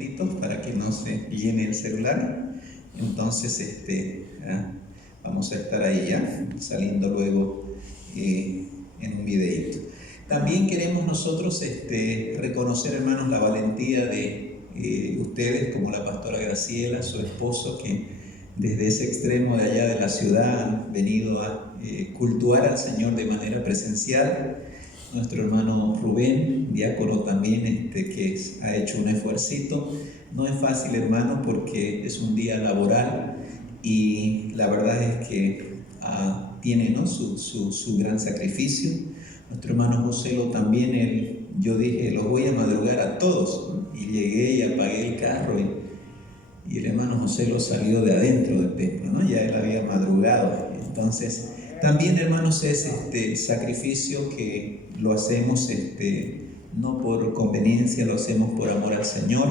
minutitos para que no se llene el celular. Entonces, vamos a estar ahí ya, saliendo luego en un videito. También queremos nosotros reconocer, hermanos, la valentía de ustedes, como la pastora Graciela, su esposo, que desde ese extremo de allá de la ciudad han venido a cultuar al Señor de manera presencial. Nuestro hermano Rubén, diácono también, que ha hecho un esfuercito. No es fácil, hermano, porque es un día laboral y la verdad es que tiene, ¿no?, su gran sacrificio. Nuestro hermano Joselo también, yo dije, los voy a madrugar a todos, ¿no? Y llegué y apagué el carro y el hermano Joselo salió de adentro del templo, ¿no? Ya él había madrugado. Entonces, también, hermanos, es sacrificio que lo hacemos no por conveniencia, lo hacemos por amor al Señor.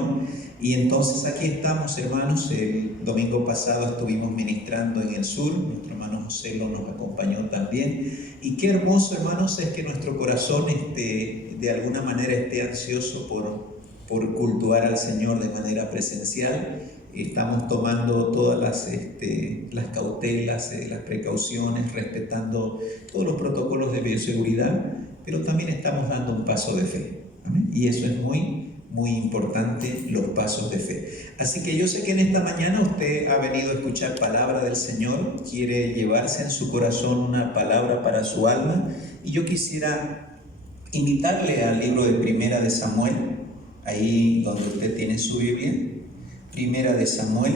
Y entonces aquí estamos, hermanos. El domingo pasado estuvimos ministrando en el sur. Nuestro hermano Joselo nos acompañó también. Y qué hermoso, hermanos, es que nuestro corazón de alguna manera esté ansioso por cultuar al Señor de manera presencial. Estamos tomando todas las cautelas, las precauciones, respetando todos los protocolos de bioseguridad, pero también estamos dando un paso de fe. ¿Amén? Y eso es muy, muy importante, los pasos de fe. Así que yo sé que en esta mañana usted ha venido a escuchar palabra del Señor, quiere llevarse en su corazón una palabra para su alma, y yo quisiera invitarle al libro de Primera de Samuel, ahí donde usted tiene su Biblia. Primera de Samuel,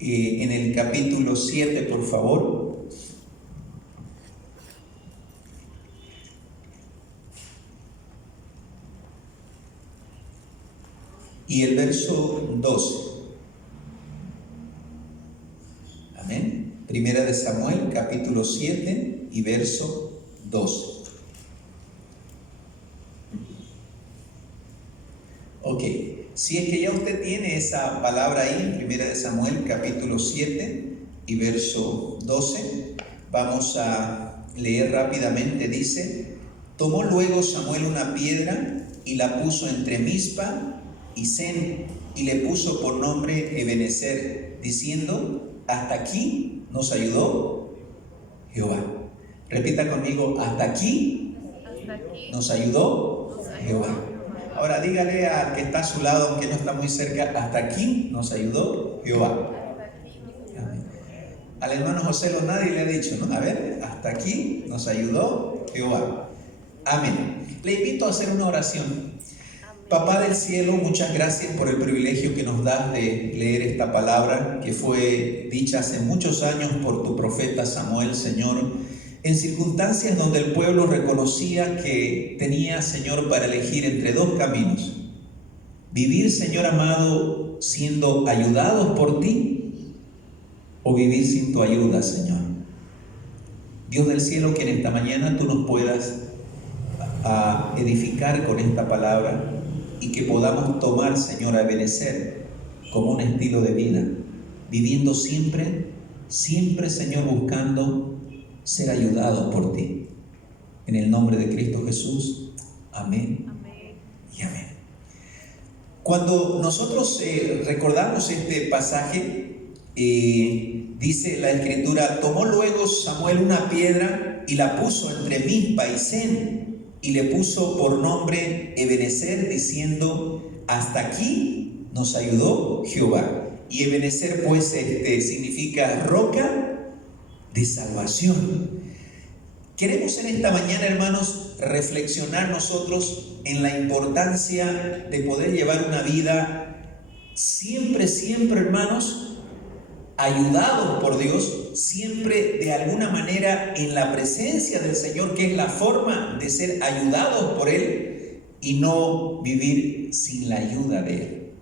en el capítulo 7, por favor. Y el verso 12. Amén. Primera de Samuel, capítulo 7 y verso 12. Ok. Si es que ya usted tiene esa palabra ahí en Primera de Samuel, capítulo 7 y verso 12, vamos a leer rápidamente. Dice: tomó luego Samuel una piedra y la puso entre Mizpa y Sen, y le puso por nombre Ebenezer, diciendo: hasta aquí nos ayudó Jehová. Repita conmigo: hasta aquí nos ayudó Jehová. Ahora dígale al que está a su lado, aunque no está muy cerca: hasta aquí nos ayudó Jehová. Amén. Al hermano Joselo nadie le ha dicho, ¿no? A ver, hasta aquí nos ayudó Jehová. Amén. Le invito a hacer una oración. Papá del cielo, muchas gracias por el privilegio que nos das de leer esta palabra que fue dicha hace muchos años por tu profeta Samuel, Señor, en circunstancias donde el pueblo reconocía que tenía, Señor, para elegir entre dos caminos: vivir, Señor amado, siendo ayudados por ti, o vivir sin tu ayuda, Señor. Dios del cielo, que en esta mañana tú nos puedas edificar con esta palabra y que podamos tomar, Señor, a Ebenezer como un estilo de vida, viviendo siempre, Señor, buscando ser ayudados por ti. En el nombre de Cristo Jesús. Amén. Amén. Y amén. Cuando nosotros recordamos este pasaje, dice la Escritura: tomó luego Samuel una piedra y la puso entre Mizpa y Sen, y le puso por nombre Ebenezer, diciendo: hasta aquí nos ayudó Jehová. Y Ebenezer, pues, significa roca de salvación. Queremos en esta mañana, hermanos, reflexionar nosotros en la importancia de poder llevar una vida siempre, hermanos, ayudados por Dios, siempre de alguna manera en la presencia del Señor, que es la forma de ser ayudados por Él, y no vivir sin la ayuda de Él.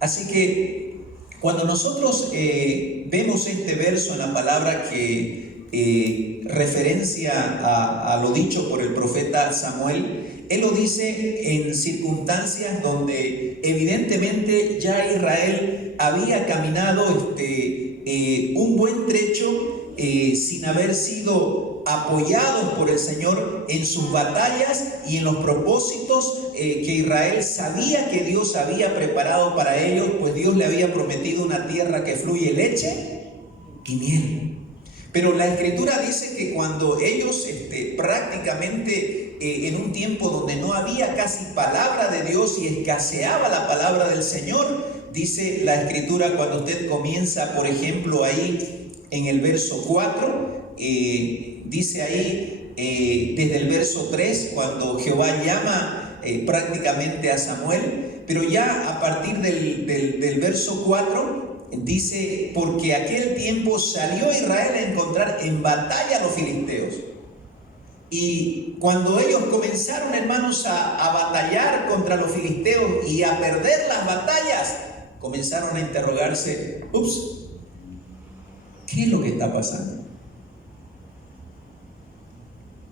Así que cuando nosotros vemos este verso en la palabra que referencia a lo dicho por el profeta Samuel, él lo dice en circunstancias donde evidentemente ya Israel había caminado un buen trecho sin haber sido apoyados por el Señor en sus batallas y en los propósitos que Israel sabía que Dios había preparado para ellos, pues Dios le había prometido una tierra que fluye leche y miel. Pero la Escritura dice que cuando ellos prácticamente en un tiempo donde no había casi palabra de Dios y escaseaba la palabra del Señor, dice la Escritura, cuando usted comienza, por ejemplo, ahí en el verso 4, dice ahí desde el verso 3, cuando Jehová llama prácticamente a Samuel, pero ya a partir del verso 4, dice, porque aquel tiempo salió Israel a encontrar en batalla a los filisteos. Y cuando ellos comenzaron, hermanos, a batallar contra los filisteos y a perder las batallas, comenzaron a interrogarse, ¿qué es lo que está pasando?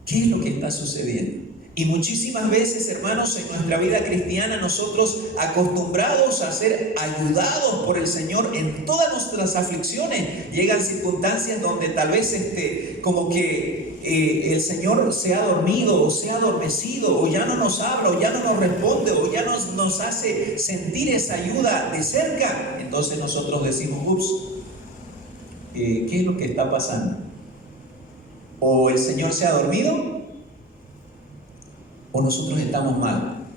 ¿Qué es lo que está sucediendo? Y muchísimas veces, hermanos, en nuestra vida cristiana, nosotros acostumbrados a ser ayudados por el Señor en todas nuestras aflicciones, llegan circunstancias donde tal vez como que el Señor se ha dormido o se ha adormecido o ya no nos habla o ya no nos responde o ya nos hace sentir esa ayuda de cerca. Entonces nosotros decimos, ¿qué es lo que está pasando? ¿O el Señor se ha dormido? ¿O nosotros estamos mal?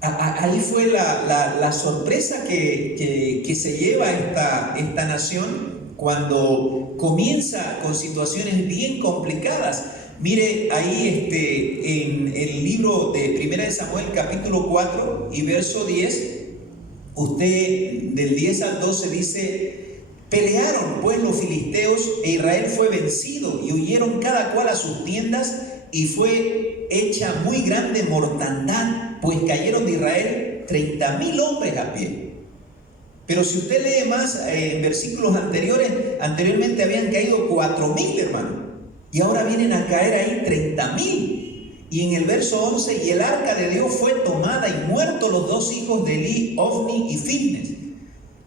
Ahí fue la sorpresa que se lleva esta nación cuando comienza con situaciones bien complicadas. Mire ahí en el libro de 1 de Samuel capítulo 4 y verso 10, usted del 10 al 12 dice: pelearon pues los filisteos e Israel fue vencido y huyeron cada cual a sus tiendas y fue hecha muy grande mortandad, pues cayeron de Israel 30,000 hombres a pie. Pero si usted lee más en versículos anteriormente habían caído 4,000, hermano, y ahora vienen a caer ahí 30,000. Y en el verso 11, y el arca de Dios fue tomada y muertos los dos hijos de Eli, Ofni y Finnes.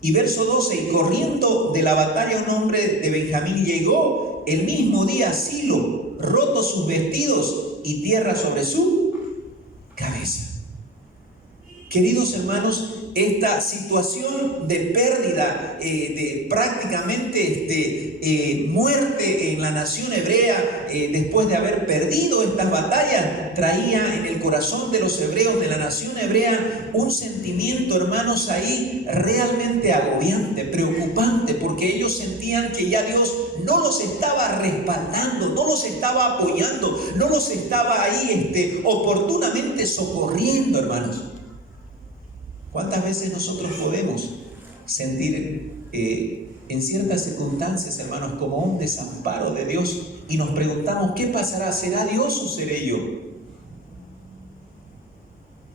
Y verso 12, y corriendo de la batalla un hombre de Benjamín llegó el mismo día a Silo, rotos sus vestidos y tierra sobre su cabeza. Queridos hermanos, esta situación de pérdida, de prácticamente muerte en la nación hebrea, después de haber perdido estas batallas, traía en el corazón de los hebreos, de la nación hebrea, un sentimiento, hermanos, ahí realmente agobiante, preocupante, porque ellos sentían que ya Dios no los estaba respaldando, no los estaba apoyando, no los estaba ahí oportunamente socorriendo, hermanos. ¿Cuántas veces nosotros podemos sentir en ciertas circunstancias, hermanos, como un desamparo de Dios y nos preguntamos, ¿qué pasará? ¿Será Dios o seré yo?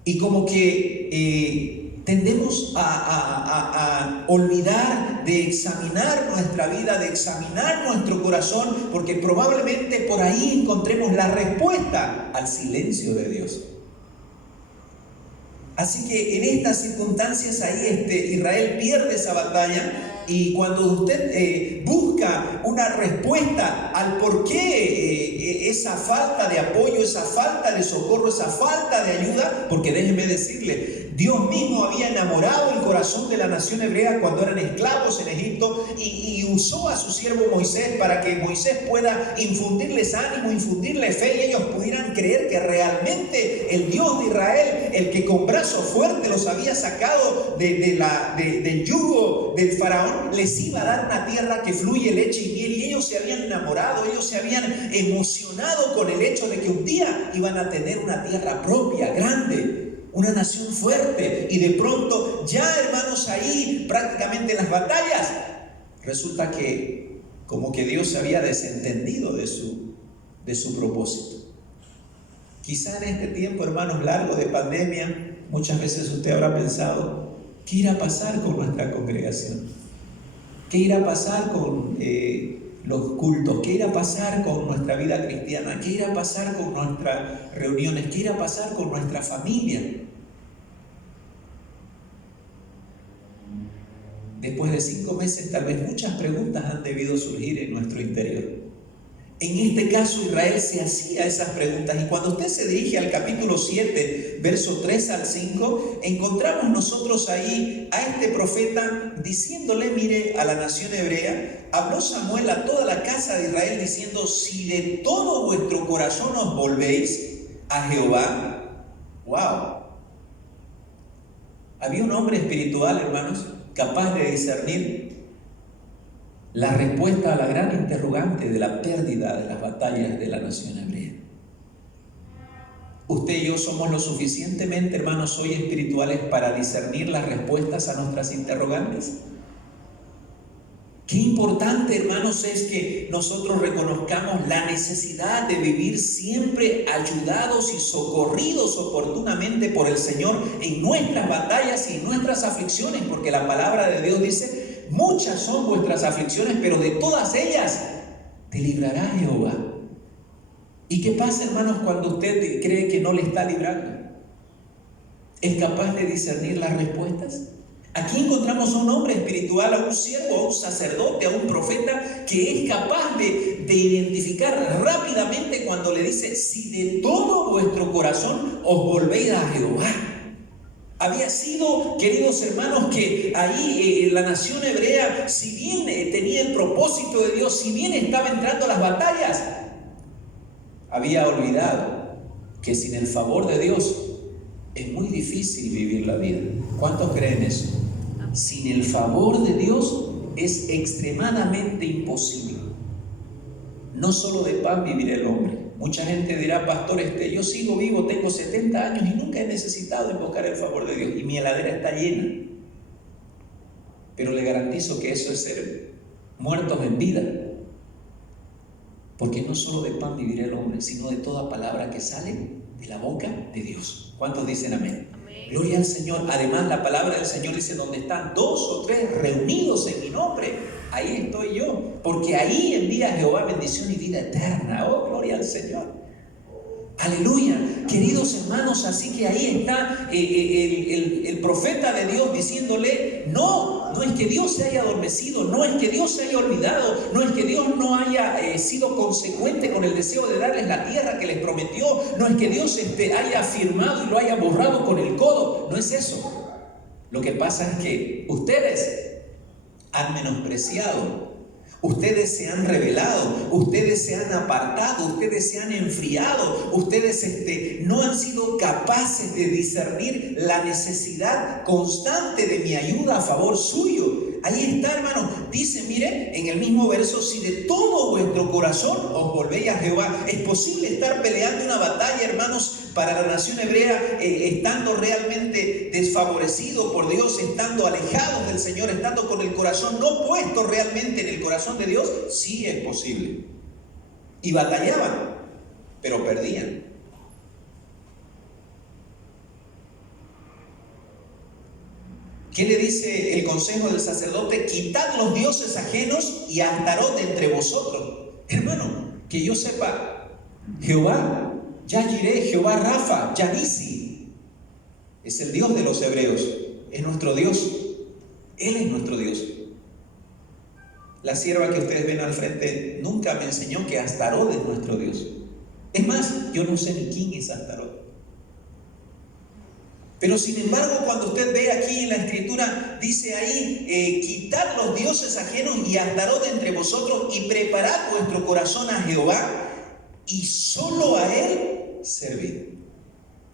Y como que tendemos a olvidar de examinar nuestra vida, de examinar nuestro corazón, porque probablemente por ahí encontremos la respuesta al silencio de Dios. Así que en estas circunstancias ahí Israel pierde esa batalla, y cuando usted busca una respuesta al por qué esa falta de apoyo, esa falta de socorro, esa falta de ayuda, porque déjeme decirle, Dios mismo había enamorado el corazón de la nación hebrea cuando eran esclavos en Egipto y usó a su siervo Moisés para que Moisés pueda infundirles ánimo, infundirles fe, y ellos pudieran creer que realmente el Dios de Israel, el que con brazo fuerte los había sacado del yugo del faraón, les iba a dar una tierra que fluye leche y miel. Y ellos se habían enamorado, ellos se habían emocionado con el hecho de que un día iban a tener una tierra propia, grande, una nación fuerte. Y de pronto ya, hermanos, ahí prácticamente en las batallas resulta que como que Dios se había desentendido de su propósito. Quizá en este tiempo, hermanos, largo de pandemia, muchas veces usted habrá pensado, ¿qué irá a pasar con nuestra congregación? ¿Qué irá a pasar con los cultos? ¿Qué irá a pasar con nuestra vida cristiana? ¿Qué irá a pasar con nuestras reuniones? ¿Qué irá a pasar con nuestra familia? después de 5 meses, tal vez muchas preguntas han debido surgir en nuestro interior. En este caso, Israel se hacía esas preguntas, y cuando usted se dirige al capítulo 7, verso 3 al 5, encontramos nosotros ahí a este profeta diciéndole, mire, a la nación hebrea, habló Samuel a toda la casa de Israel diciendo, si de todo vuestro corazón os volvéis a Jehová. ¡Wow! Había un hombre espiritual, hermanos, capaz de discernir la respuesta a la gran interrogante de la pérdida de las batallas de la nación hebrea. Usted y yo somos lo suficientemente, hermanos, hoy espirituales para discernir las respuestas a nuestras interrogantes. Qué importante, hermanos, es que nosotros reconozcamos la necesidad de vivir siempre ayudados y socorridos oportunamente por el Señor en nuestras batallas y en nuestras aflicciones, porque la palabra de Dios dice, muchas son vuestras aflicciones, pero de todas ellas te librará Jehová. ¿Y qué pasa, hermanos, cuando usted cree que no le está librando? ¿Es capaz de discernir las respuestas? Aquí encontramos a un hombre espiritual, a un siervo, a un sacerdote, a un profeta que es capaz de identificar rápidamente cuando le dice, si de todo vuestro corazón os volvéis a Jehová. Había sido, queridos hermanos, que ahí la nación hebrea, si bien tenía el propósito de Dios, si bien estaba entrando a las batallas, había olvidado que sin el favor de Dios es muy difícil vivir la vida. ¿Cuántos creen eso? Sin el favor de Dios es extremadamente imposible. No solo de pan vivirá el hombre. Mucha gente dirá, pastor, yo sigo vivo, tengo 70 años y nunca he necesitado invocar el favor de Dios y mi heladera está llena. Pero le garantizo que eso es ser muertos en vida. Porque no solo de pan vivirá el hombre, sino de toda palabra que sale de la boca de Dios. ¿Cuántos dicen amén? Amén. Gloria al Señor. Además, la palabra del Señor dice, donde están 2 o 3 reunidos en mi nombre, ahí estoy yo. Porque ahí envía Jehová bendición y vida eterna. Oh, gloria al Señor. Aleluya. Queridos hermanos, así que ahí está el profeta de Dios diciéndole, no es que Dios se haya adormecido, no es que Dios se haya olvidado, no es que Dios no haya sido consecuente con el deseo de darles la tierra que les prometió, no es que Dios haya afirmado y lo haya borrado con el codo, no es eso. Lo que pasa es que ustedes han menospreciado, ustedes se han rebelado, ustedes se han apartado, ustedes se han enfriado, ustedes no han sido capaces de discernir la necesidad constante de mi ayuda a favor suyo. Ahí está, hermano, dice, mire, en el mismo verso, si de todo vuestro corazón os volvéis a Jehová. Es posible estar peleando una batalla, hermanos, para la nación hebrea, estando realmente desfavorecido por Dios, estando alejados del Señor, estando con el corazón no puesto realmente en el corazón de Dios. Sí es posible. Y batallaban, pero perdían. ¿Qué le dice el consejo del sacerdote? Quitad los dioses ajenos y Astarot de entre vosotros. Hermano, que yo sepa, Jehová Yahireh, Jehová Rafa, Yanisi, es el Dios de los hebreos, es nuestro Dios, Él es nuestro Dios. La sierva que ustedes ven al frente nunca me enseñó que Astarot es nuestro Dios. Es más, yo no sé ni quién es Astarot. Pero sin embargo, cuando usted ve aquí en la escritura, dice ahí, quitad los dioses ajenos y Astarot de entre vosotros y preparad vuestro corazón a Jehová y solo a Él servir.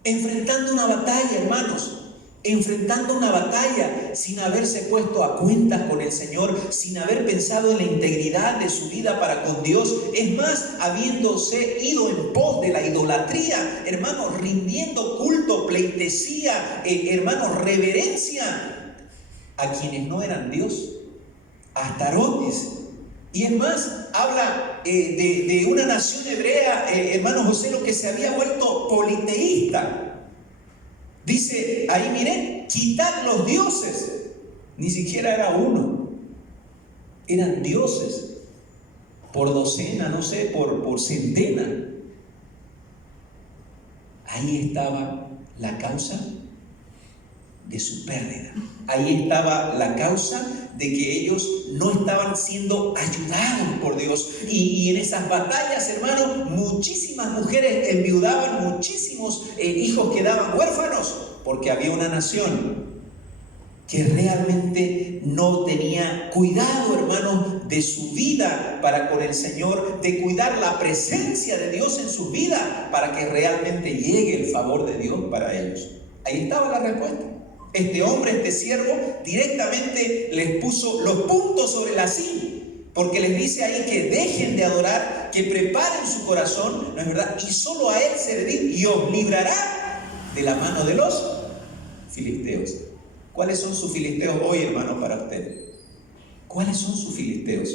Enfrentando una batalla, hermanos, enfrentando una batalla sin haberse puesto a cuentas con el Señor, sin haber pensado en la integridad de su vida para con Dios. Es más, habiéndose ido en pos de la idolatría, hermanos, rindiendo culto, pleitesía, hermanos, reverencia a quienes no eran Dios, Astarotes. Y es más, habla de una nación hebrea, hermano José, lo que se había vuelto politeísta. Dice ahí, miren, quitad los dioses. Ni siquiera era uno, eran dioses por docena, no sé, por centena. Ahí estaba la causa de su pérdida. Ahí estaba la causa de que ellos no estaban siendo ayudados por Dios. Y en esas batallas, hermanos, muchísimas mujeres enviudaban, muchísimos hijos quedaban huérfanos, porque había una nación que realmente no tenía cuidado, hermanos, de su vida para con el Señor, de cuidar la presencia de Dios en su vida para que realmente llegue el favor de Dios para ellos. Ahí estaba la respuesta. Este hombre, este siervo, directamente les puso los puntos sobre las i, porque les dice ahí que dejen de adorar, que preparen su corazón, ¿no es verdad? Y solo a él servir y os librará de la mano de los filisteos. ¿Cuáles son sus filisteos hoy, hermano, para usted? ¿Cuáles son sus filisteos?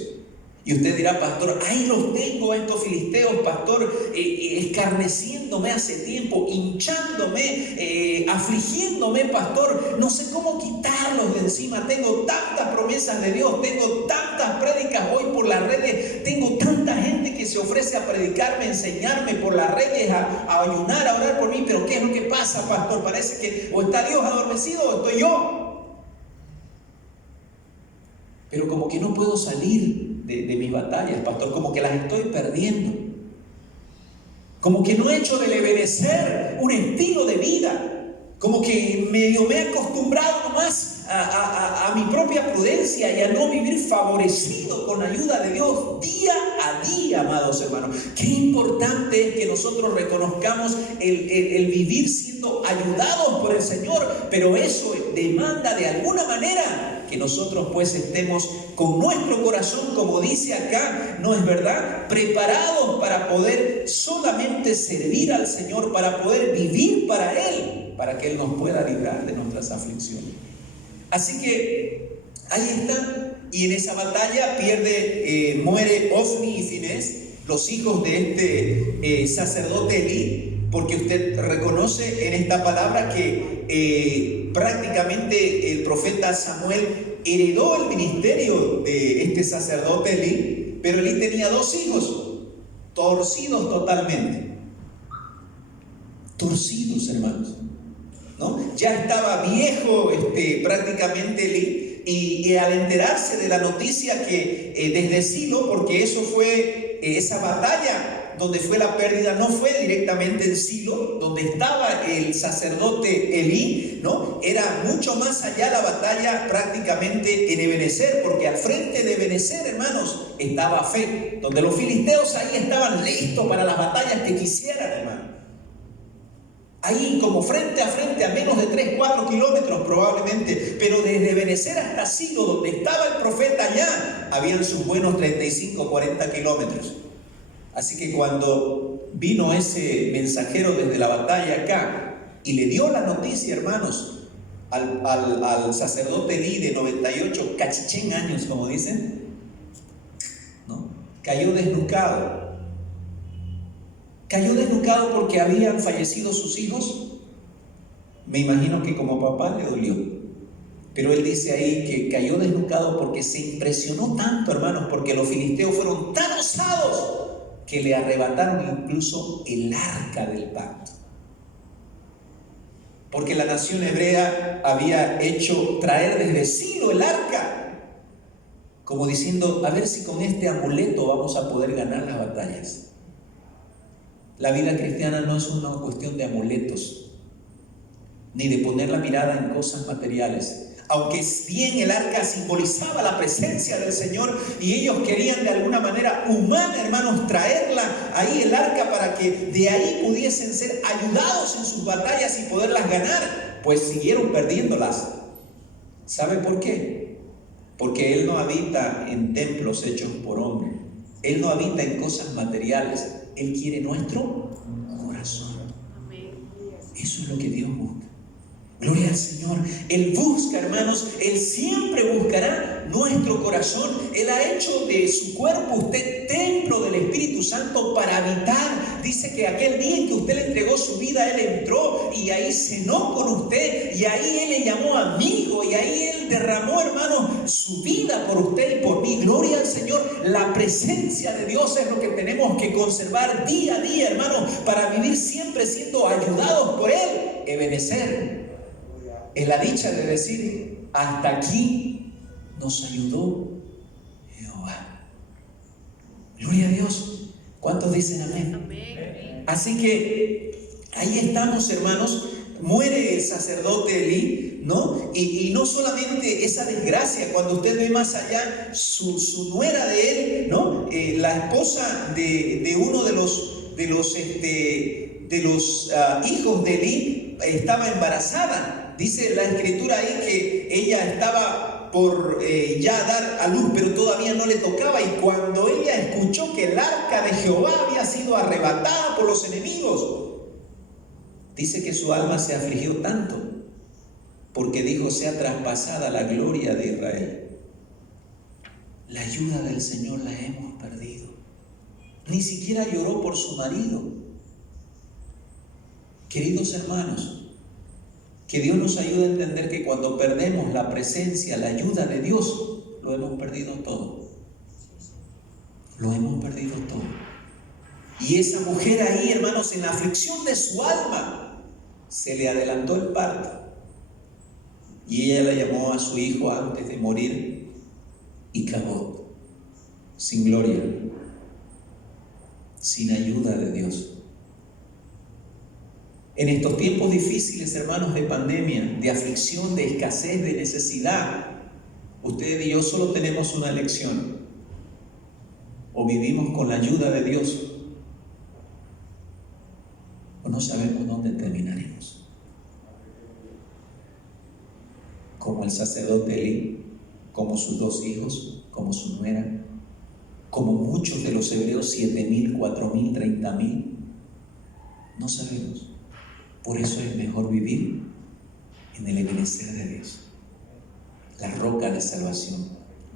Y usted dirá, pastor, ahí los tengo estos filisteos, pastor, escarneciéndome hace tiempo, hinchándome, afligiéndome, pastor. No sé cómo quitarlos de encima. Tengo tantas promesas de Dios, tengo tantas prédicas hoy por las redes, tengo tanta gente que se ofrece a predicarme, a enseñarme por las redes, a ayunar, a orar por mí. Pero ¿qué es lo que pasa, pastor? Parece que o está Dios adormecido o estoy yo. Pero como que no puedo salir de mis batallas, pastor, como que las estoy perdiendo. Como que no he hecho del Ebenecer un estilo de vida. Como que medio me he acostumbrado nomás a mi propia prudencia y a no vivir favorecido con la ayuda de Dios día a día, amados hermanos. Qué importante es que nosotros reconozcamos el vivir siendo ayudados por el Señor, pero eso demanda de alguna manera que nosotros pues estemos con nuestro corazón, como dice acá, ¿no es verdad?, preparados para poder solamente servir al Señor, para poder vivir para Él, para que Él nos pueda librar de nuestras aflicciones. Así que ahí está, y en esa batalla muere Ofni y Finés, los hijos de este sacerdote Elí, porque usted reconoce en esta palabra que prácticamente el profeta Samuel heredó el ministerio de este sacerdote Elí, pero Elí tenía dos hijos, torcidos totalmente. Torcidos, hermanos, ¿no? Ya estaba viejo prácticamente Elí, y al enterarse de la noticia que desde Silo, porque eso fue esa batalla donde fue la pérdida, no fue directamente en Silo, donde estaba el sacerdote Elí, ¿no? Era mucho más allá la batalla prácticamente en Ebenecer, porque al frente de Ebenecer, hermanos, estaba Fe, donde los filisteos ahí estaban listos para las batallas que quisieran, hermano. Ahí como frente a menos de 3-4 kilómetros probablemente, pero desde Ebenecer hasta Silo, donde estaba el profeta allá, habían sus buenos 35-40 kilómetros. Así que cuando vino ese mensajero desde la batalla acá y le dio la noticia, hermanos, al sacerdote Elí de 98 cachichén años, como dicen, ¿no? Cayó desnucado. Cayó desnucado porque habían fallecido sus hijos. Me imagino que como papá le dolió. Pero él dice ahí que cayó desnucado porque se impresionó tanto, hermanos, porque los filisteos fueron tan osados que le arrebataron incluso el arca del pacto. Porque la nación hebrea había hecho traer desde Silo el arca, como diciendo, a ver si con este amuleto vamos a poder ganar las batallas. La vida cristiana no es una cuestión de amuletos, ni de poner la mirada en cosas materiales. Aunque bien el arca simbolizaba la presencia del Señor y ellos querían de alguna manera humana, hermanos, traerla ahí el arca para que de ahí pudiesen ser ayudados en sus batallas y poderlas ganar, pues siguieron perdiéndolas. ¿Sabe por qué? Porque Él no habita en templos hechos por hombre. Él no habita en cosas materiales. Él quiere nuestro corazón. Eso es lo que Dios busca. Gloria al Señor. Él busca, hermanos, Él siempre buscará nuestro corazón. Él ha hecho de su cuerpo usted templo del Espíritu Santo para habitar. Dice que aquel día en que usted le entregó su vida, Él entró y ahí cenó con usted, y ahí Él le llamó amigo, y ahí Él derramó, hermanos, su vida por usted y por mí. Gloria al Señor. La presencia de Dios es lo que tenemos que conservar día a día, hermanos, para vivir siempre siendo ayudados por Él. Ebenecer. en la dicha de decir: hasta aquí nos ayudó Jehová. Gloria a Dios. ¿Cuántos dicen amén? Amén. Así que ahí estamos, hermanos. Muere el sacerdote Elí, ¿no? Y no solamente esa desgracia, cuando usted ve más allá, su nuera de él, ¿no? La esposa de uno de los hijos de Elí estaba embarazada. Dice la escritura ahí que ella estaba por ya dar a luz, pero todavía no le tocaba. Y cuando ella escuchó que el arca de Jehová había sido arrebatada por los enemigos, dice que su alma se afligió tanto, porque dijo: sea traspasada la gloria de Israel. La ayuda del Señor la hemos perdido. Ni siquiera lloró por su marido. Queridos hermanos, que Dios nos ayude a entender que cuando perdemos la presencia, la ayuda de Dios, lo hemos perdido todo. Lo hemos perdido todo. Y esa mujer ahí, hermanos, en la aflicción de su alma, se le adelantó el parto. Y ella la llamó a su hijo antes de morir Icabod, sin gloria, sin ayuda de Dios. En estos tiempos difíciles, hermanos, de pandemia, de aflicción, de escasez, de necesidad, usted y yo solo tenemos una elección: o vivimos con la ayuda de Dios, o no sabemos dónde terminaremos. Como el sacerdote Elí, como sus 2 hijos, como su nuera, como muchos de los hebreos, 7,000, 4,000, 30,000. No sabemos. Por eso es mejor vivir en el Ebenezer de Dios, la roca de salvación,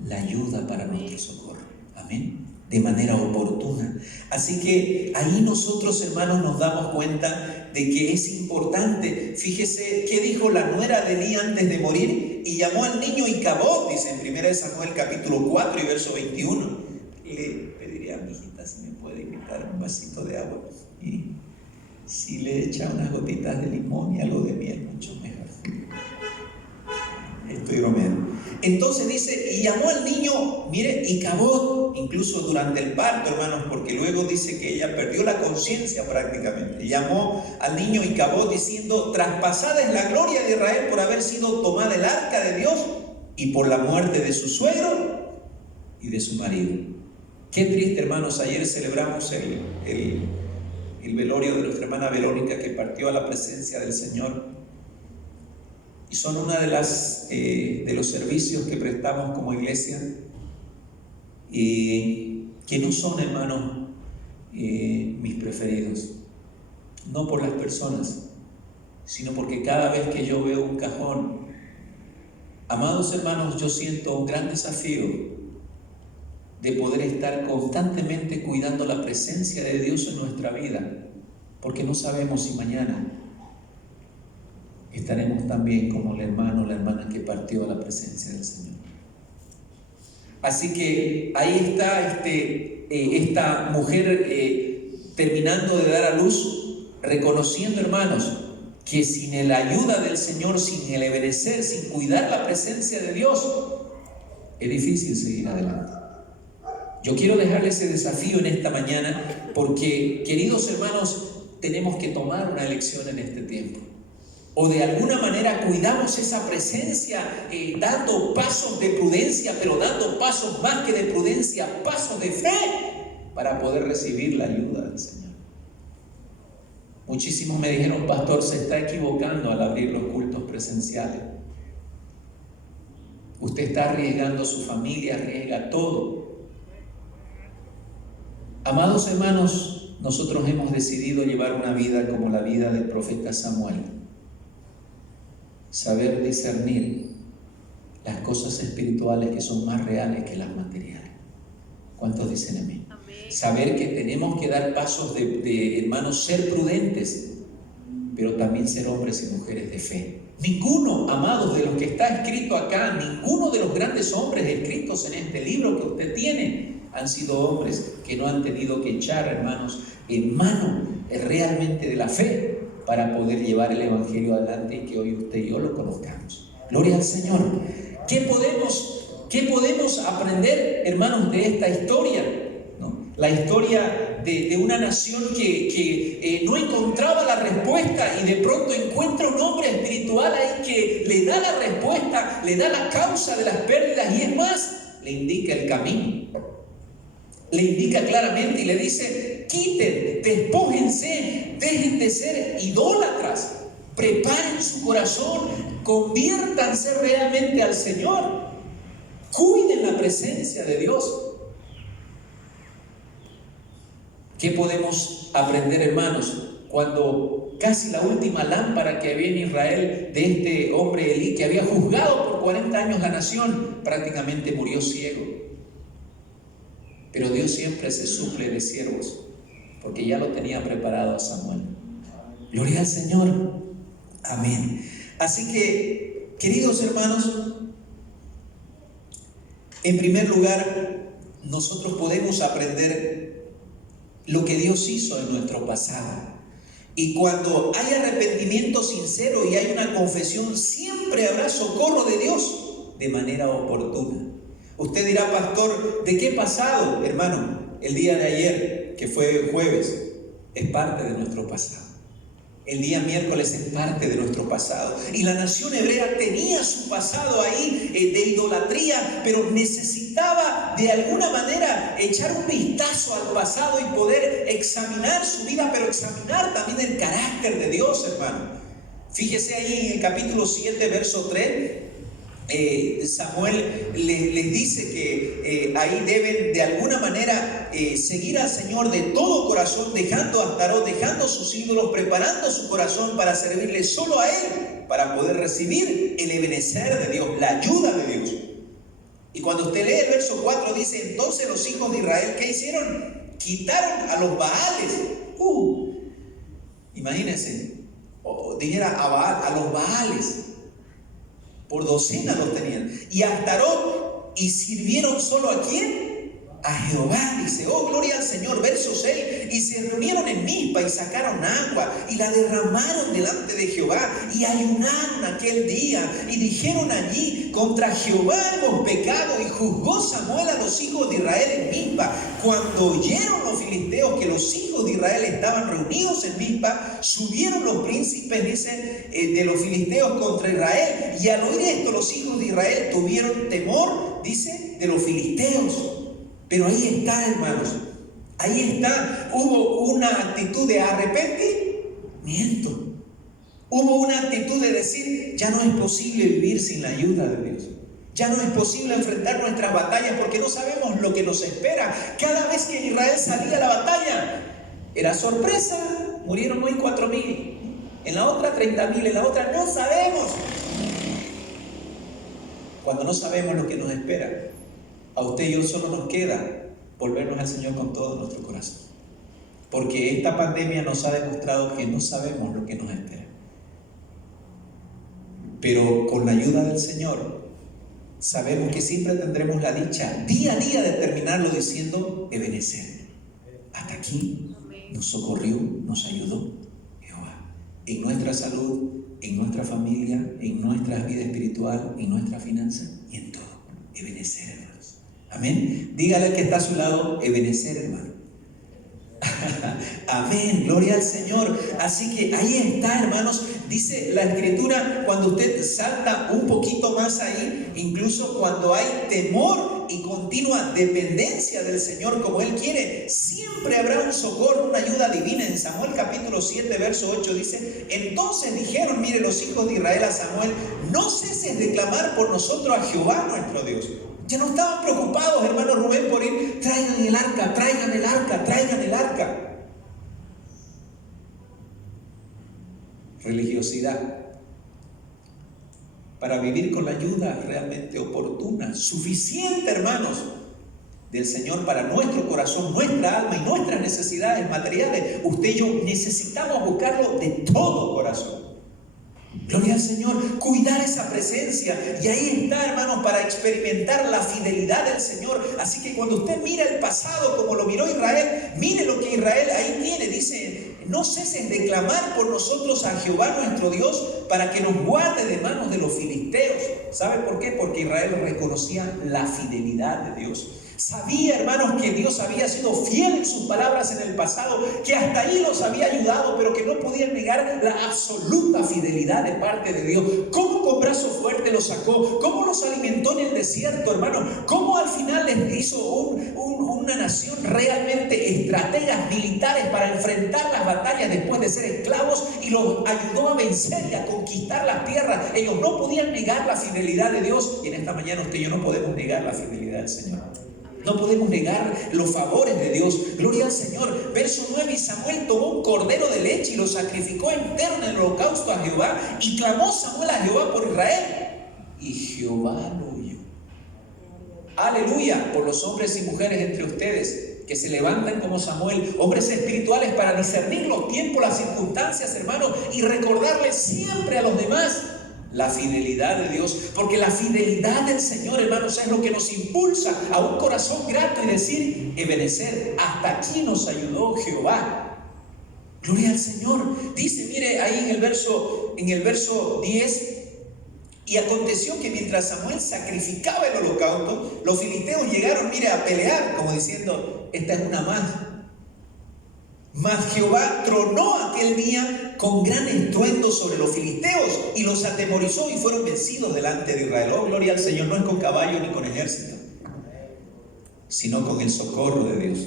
la ayuda para nuestro socorro. Amén. De manera oportuna. Así que ahí nosotros, hermanos, nos damos cuenta de que es importante. Fíjese qué dijo la nuera de Elí antes de morir: y llamó al niño Icabod, dice en 1 Samuel capítulo 4 y verso 21. Le pediría a mi hijita si me puede quitar un vasito de agua, y si le echa unas gotitas de limón y algo de miel, mucho mejor. Estoy bromeando. Entonces dice: y llamó al niño, mire, Icabod, incluso durante el parto, hermanos, porque luego dice que ella perdió la conciencia prácticamente. Llamó al niño Icabod diciendo: traspasada es la gloria de Israel por haber sido tomada el arca de Dios y por la muerte de su suegro y de su marido. Qué triste, hermanos. Ayer celebramos el velorio de nuestra hermana Verónica, que partió a la presencia del Señor. Y son una de los servicios que prestamos como iglesia, que no son, hermanos, mis preferidos. No por las personas, sino porque cada vez que yo veo un cajón, amados hermanos, yo siento un gran desafío de poder estar constantemente cuidando la presencia de Dios en nuestra vida, porque no sabemos si mañana estaremos también como el hermano o la hermana que partió a la presencia del Señor. Así que ahí está esta mujer terminando de dar a luz, reconociendo, hermanos, que sin la ayuda del Señor, sin el obedecer, sin cuidar la presencia de Dios, es difícil seguir adelante. Yo quiero dejarle ese desafío en esta mañana, porque, queridos hermanos, tenemos que tomar una elección en este tiempo. O de alguna manera cuidamos esa presencia, dando pasos de prudencia, pero dando pasos más que de prudencia, pasos de fe, para poder recibir la ayuda del Señor. Muchísimos me dijeron: pastor, se está equivocando al abrir los cultos presenciales. Usted está arriesgando su familia, arriesga todo. Amados hermanos, nosotros hemos decidido llevar una vida como la vida del profeta Samuel. Saber discernir las cosas espirituales que son más reales que las materiales. ¿Cuántos dicen amén? Amén. Saber que tenemos que dar pasos de hermanos, ser prudentes, pero también ser hombres y mujeres de fe. Ninguno, amados, de los que está escrito acá, ninguno de los grandes hombres escritos en este libro que usted tiene, han sido hombres que no han tenido que echar, hermanos, en mano realmente de la fe, para poder llevar el Evangelio adelante y que hoy usted y yo lo conozcamos. Gloria al Señor. ¿Qué podemos aprender, hermanos, de esta historia? ¿No? La historia de una nación que no encontraba la respuesta y de pronto encuentra un hombre espiritual ahí que le da la respuesta, le da la causa de las pérdidas y es más, le indica el camino. Le indica claramente y le dice: quiten, despójense, dejen de ser idólatras, preparen su corazón, conviértanse realmente al Señor, cuiden la presencia de Dios. ¿Qué podemos aprender, hermanos, cuando casi la última lámpara que había en Israel de este hombre Elí, que había juzgado por 40 años la nación, prácticamente murió ciego? Pero Dios siempre se suple de siervos, porque ya lo tenía preparado a Samuel. Gloria al Señor. Amén. Así que, queridos hermanos, en primer lugar, nosotros podemos aprender lo que Dios hizo en nuestro pasado. Y cuando hay arrepentimiento sincero y hay una confesión, siempre habrá socorro de Dios de manera oportuna. Usted dirá: pastor, ¿de qué pasado, hermano? El día de ayer, que fue jueves, es parte de nuestro pasado. El día miércoles es parte de nuestro pasado. Y la nación hebrea tenía su pasado ahí de idolatría, pero necesitaba de alguna manera echar un vistazo al pasado y poder examinar su vida, pero examinar también el carácter de Dios, hermano. Fíjese ahí en el capítulo 7, verso 3. Samuel les dice que ahí deben de alguna manera seguir al Señor de todo corazón, dejando a Astarot, dejando sus ídolos, preparando su corazón para servirle solo a Él, para poder recibir el ebenecer de Dios, la ayuda de Dios. Y cuando usted lee el verso 4 dice: entonces los hijos de Israel, ¿qué hicieron? Quitaron a los Baales. Imagínense, o dijera a los Baales. Por docenas los tenían. Y a Astarot, y sirvieron solo ¿a quién? A Jehová. Dice: oh, gloria al Señor. Verso 6. Y se reunieron en Mizpa y sacaron agua y la derramaron delante de Jehová y ayunaron aquel día y dijeron allí: contra Jehová hemos pecado. Y juzgó Samuel a los hijos de Israel en Mizpa. Cuando oyeron los filisteos que los hijos de Israel estaban reunidos en Mizpa, subieron los príncipes, dice, de los filisteos contra Israel. Y al oír esto, los hijos de Israel tuvieron temor, dice, de los filisteos. Pero ahí está, hermanos, ahí está. Hubo una actitud de arrepentimiento. Hubo una actitud de decir: ya no es posible vivir sin la ayuda de Dios. Ya no es posible enfrentar nuestras batallas porque no sabemos lo que nos espera. Cada vez que Israel salía a la batalla, era sorpresa. Murieron hoy 4,000, en la otra 30,000, en la otra no sabemos. Cuando no sabemos lo que nos espera, a usted y yo solo nos queda volvernos al Señor con todo nuestro corazón. Porque esta pandemia nos ha demostrado que no sabemos lo que nos espera. Pero con la ayuda del Señor, sabemos que siempre tendremos la dicha día a día de terminarlo diciendo: ebenecer. Hasta aquí nos socorrió, nos ayudó Jehová. En nuestra salud, en nuestra familia, en nuestra vida espiritual, en nuestra finanza y en todo. Ebenecer, hermanos. Amén. Dígale al que está a su lado: ebenecer, hermano. Amén, gloria al Señor. Así que ahí está, hermanos. Dice la Escritura, cuando usted salta un poquito más ahí, incluso cuando hay temor y continua dependencia del Señor como Él quiere, siempre habrá un socorro, una ayuda divina. En Samuel capítulo 7, verso 8 dice: entonces dijeron, mire, los hijos de Israel a Samuel: no ceses de clamar por nosotros a Jehová nuestro Dios. Ya no estaban preocupados, hermano Rubén, por ir: traigan el arca, traigan el arca, traigan el arca. Religiosidad para vivir con la ayuda realmente oportuna, suficiente, hermanos, del Señor para nuestro corazón, nuestra alma y nuestras necesidades materiales. Usted y yo necesitamos buscarlo de todo corazón. Gloria al Señor, cuidar esa presencia. Y ahí está, hermanos, para experimentar la fidelidad del Señor. Así que cuando usted mira el pasado como lo miró Israel, mire lo que Israel ahí tiene. Dice no ceses de clamar por nosotros a Jehová nuestro Dios para que nos guarde de manos de los filisteos. ¿Sabe por qué? Porque Israel reconocía la fidelidad de Dios. Sabía, hermanos, que Dios había sido fiel en sus palabras en el pasado, que hasta ahí los había ayudado, pero que no podían negar la absoluta fidelidad de parte de Dios. ¿Cómo con brazo fuerte los sacó? ¿Cómo los alimentó en el desierto, hermano? ¿Cómo al final les hizo una nación realmente estrategas militares para enfrentar las batallas después de ser esclavos y los ayudó a vencer y a conquistar las tierras? Ellos no podían negar la fidelidad de Dios, y en esta mañana usted y yo no podemos negar la fidelidad del Señor. No podemos negar los favores de Dios. Gloria al Señor. Verso 9: y Samuel tomó un cordero de leche y lo sacrificó entero en el holocausto a Jehová. Y clamó Samuel a Jehová por Israel, y Jehová lo oyó. Aleluya por los hombres y mujeres entre ustedes que se levantan como Samuel, hombres espirituales, para discernir los tiempos, las circunstancias, hermanos, y recordarles siempre a los demás la fidelidad de Dios, porque la fidelidad del Señor, hermanos, es lo que nos impulsa a un corazón grato y decir: Ebenezer, hasta aquí nos ayudó Jehová. Gloria al Señor. Dice, mire ahí en el verso 10: y aconteció que mientras Samuel sacrificaba el holocausto, los filisteos llegaron, mire, a pelear, como diciendo: esta es una más. Mas Jehová tronó aquel día con gran estruendo sobre los filisteos y los atemorizó, y fueron vencidos delante de Israel. Oh, gloria al Señor. No es con caballo ni con ejército, sino con el socorro de Dios,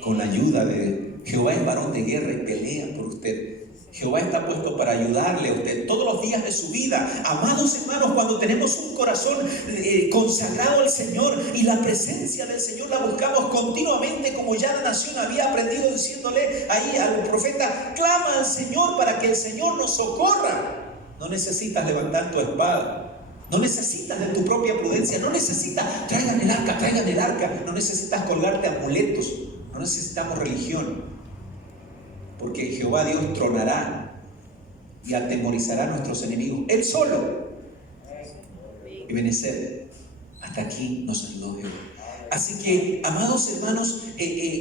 con la ayuda de Dios. Jehová es varón de guerra y pelea por usted. Jehová está puesto para ayudarle a usted todos los días de su vida. Amados hermanos, cuando tenemos un corazón consagrado al Señor y la presencia del Señor la buscamos continuamente, como ya la nación había aprendido, diciéndole ahí al profeta: clama al Señor para que el Señor nos socorra. No necesitas levantar tu espada, no necesitas de tu propia prudencia, no necesitas traigan el arca, no necesitas colgarte amuletos, no necesitamos religión. Porque Jehová Dios tronará y atemorizará a nuestros enemigos. Él solo. Ebenezer, hasta aquí nos ayudó Jehová. Así que, amados hermanos,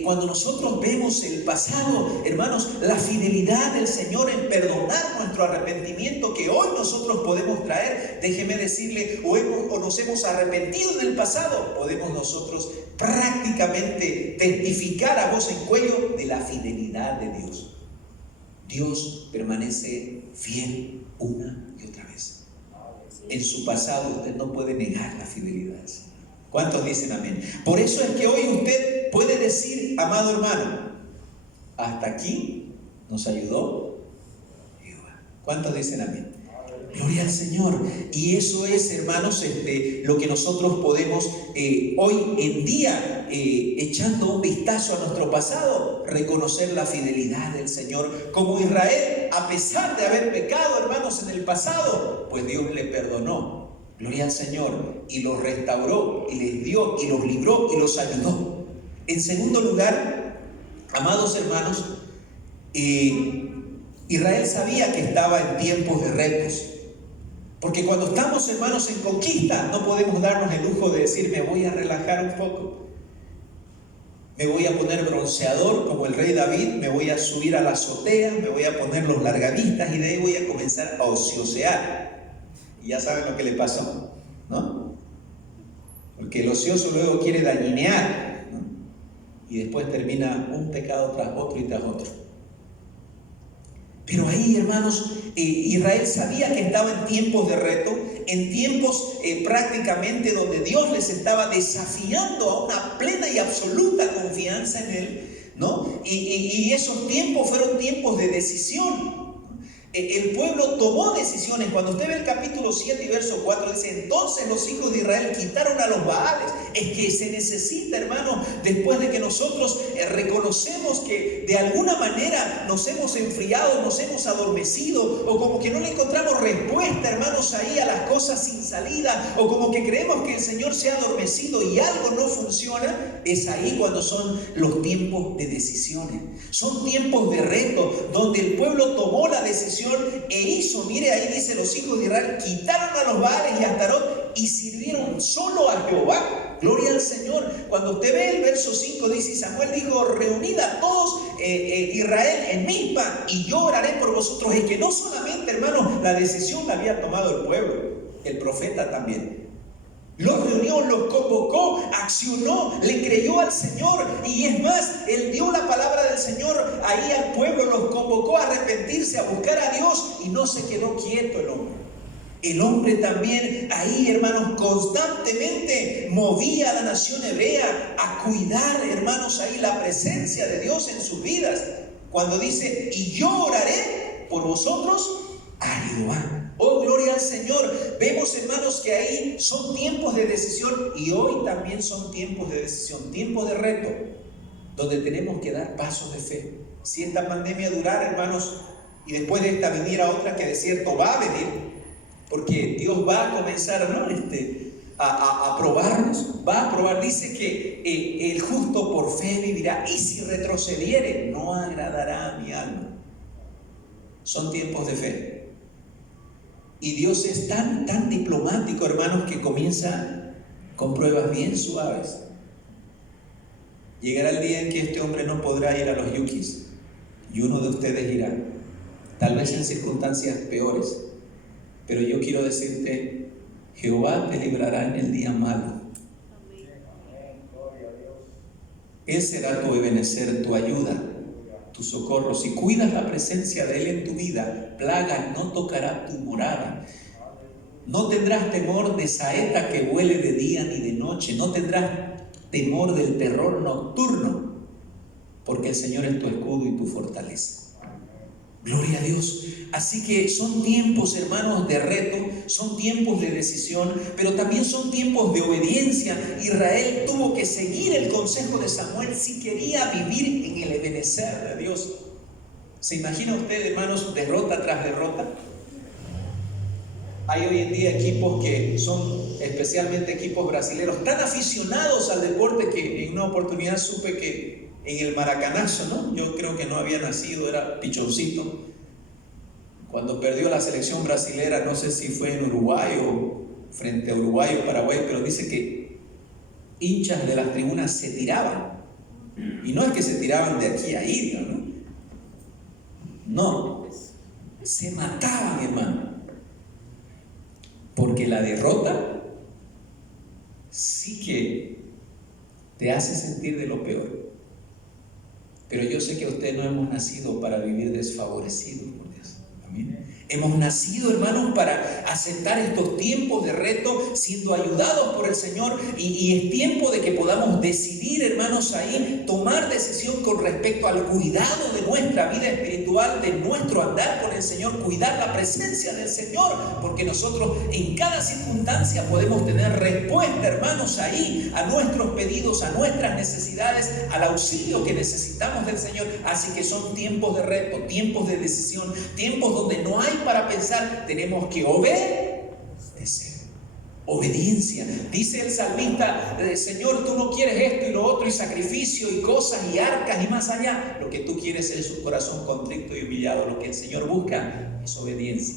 cuando nosotros vemos el pasado, hermanos, la fidelidad del Señor en perdonar nuestro arrepentimiento que hoy nosotros podemos traer, déjeme decirle, o nos hemos arrepentido en el pasado, podemos nosotros prácticamente testificar a voz en cuello de la fidelidad de Dios. Dios permanece fiel una y otra vez. En su pasado usted no puede negar la fidelidad. ¿Cuántos dicen amén? Por eso es que hoy usted puede decir, amado hermano, hasta aquí nos ayudó Jehová. ¿Cuántos dicen amén? Gloria al Señor. Y eso es, hermanos, lo que nosotros podemos hoy en día, echando un vistazo a nuestro pasado, reconocer la fidelidad del Señor. Como Israel, a pesar de haber pecado, hermanos, en el pasado, pues Dios le perdonó. Gloria al Señor. Y los restauró, y les dio, y los libró, y los ayudó. En segundo lugar, amados hermanos, Israel sabía que estaba en tiempos de retos. Porque cuando estamos, hermanos, en conquista, no podemos darnos el lujo de decir: me voy a relajar un poco, me voy a poner bronceador como el rey David, me voy a subir a la azotea, me voy a poner los largavistas y de ahí voy a comenzar a ociosear. Y ya saben lo que le pasó, ¿no? Porque el ocioso luego quiere dañinear, ¿no? Y después termina un pecado tras otro y tras otro. Pero ahí, hermanos, Israel sabía que estaba en tiempos de reto, en tiempos prácticamente donde Dios les estaba desafiando a una plena y absoluta confianza en Él, ¿no? Y esos tiempos fueron tiempos de decisión. El pueblo tomó decisiones. Cuando usted ve el capítulo 7 y verso 4, dice: entonces los hijos de Israel quitaron a los Baales. Es que se necesita, hermano, después de que nosotros reconocemos que de alguna manera nos hemos enfriado, nos hemos adormecido, o como que no le encontramos respuesta, hermanos, ahí a las cosas sin salida, o como que creemos que el Señor se ha adormecido y algo no funciona, es ahí cuando son los tiempos de decisiones. Son tiempos de reto, donde el pueblo tomó la decisión e hizo, mire, ahí dice: los hijos de Israel quitaron a los Baales y a Astarot y sirvieron solo a Jehová. Gloria al Señor. Cuando usted ve el verso 5, dice: Samuel dijo: reunid a todos Israel en Mizpa y yo oraré por vosotros. Es que no solamente, hermanos, la decisión la había tomado el pueblo, el profeta también. Los reunió, los convocó, accionó, le creyó al Señor. Y es más, él dio la palabra del Señor ahí al pueblo, los convocó a arrepentirse, a buscar a Dios, y no se quedó quieto el hombre. El hombre también ahí, hermanos, constantemente movía a la nación hebrea a cuidar, hermanos, ahí la presencia de Dios en sus vidas. Cuando dice: y yo oraré por vosotros a Jehová. Oh, gloria al Señor. Vemos, hermanos, que ahí son tiempos de decisión, y hoy también son tiempos de decisión, tiempos de reto, donde tenemos que dar pasos de fe. Si esta pandemia durara, hermanos, y después de esta viniera otra, que de cierto va a venir, porque Dios va a comenzar, ¿no? a probarnos, va a probar. Dice que el justo por fe vivirá, y si retrocediere, no agradará a mi alma. Son tiempos de fe. Y Dios es tan diplomático, hermanos, que comienza con pruebas bien suaves. Llegará el día en que este hombre no podrá ir a los yukis, y uno de ustedes irá, tal vez en circunstancias peores. Pero yo quiero decirte: Jehová te librará en el día malo. Él será tu ebenecer, tu ayuda, tu socorro. Si cuidas la presencia de Él en tu vida, plaga no tocará tu morada. No tendrás temor de saeta que vuele de día ni de noche. No tendrás temor del terror nocturno, porque el Señor es tu escudo y tu fortaleza. Gloria a Dios. Así que son tiempos, hermanos, de reto, son tiempos de decisión, pero también son tiempos de obediencia. Israel tuvo que seguir el consejo de Samuel si quería vivir en el ebenecer de Dios. ¿Se imagina usted, hermanos, derrota tras derrota? Hay hoy en día equipos que son, especialmente equipos brasileños, tan aficionados al deporte que en una oportunidad supe que en el Maracanazo, ¿no? Yo creo que no había nacido, era pichoncito. Cuando perdió la selección brasilera, no sé si fue en Uruguay o frente a Uruguay o Paraguay, pero dice que hinchas de las tribunas se tiraban. Y no es que se tiraban de aquí a ahí, ¿no? No, se mataban, hermano. Porque la derrota sí que te hace sentir de lo peor. Pero yo sé que ustedes no hemos nacido para vivir desfavorecidos por Dios. Amén. Hemos nacido, hermanos, para aceptar estos tiempos de reto, siendo ayudados por el Señor, y es tiempo de que podamos decidir, hermanos, ahí, tomar decisión con respecto al cuidado de nuestra vida espiritual, de nuestro andar con el Señor, cuidar la presencia del Señor, porque nosotros en cada circunstancia podemos tener respuesta, hermanos, ahí, a nuestros pedidos, a nuestras necesidades, al auxilio que necesitamos del Señor. Así que son tiempos de reto, tiempos de decisión, tiempos donde no hay para pensar, tenemos que obedecer. Obediencia. Dice el salmista: Señor, tú no quieres esto y lo otro, y sacrificio y cosas y arcas y más allá. Lo que tú quieres es un corazón contrito y humillado. Lo que el Señor busca es obediencia.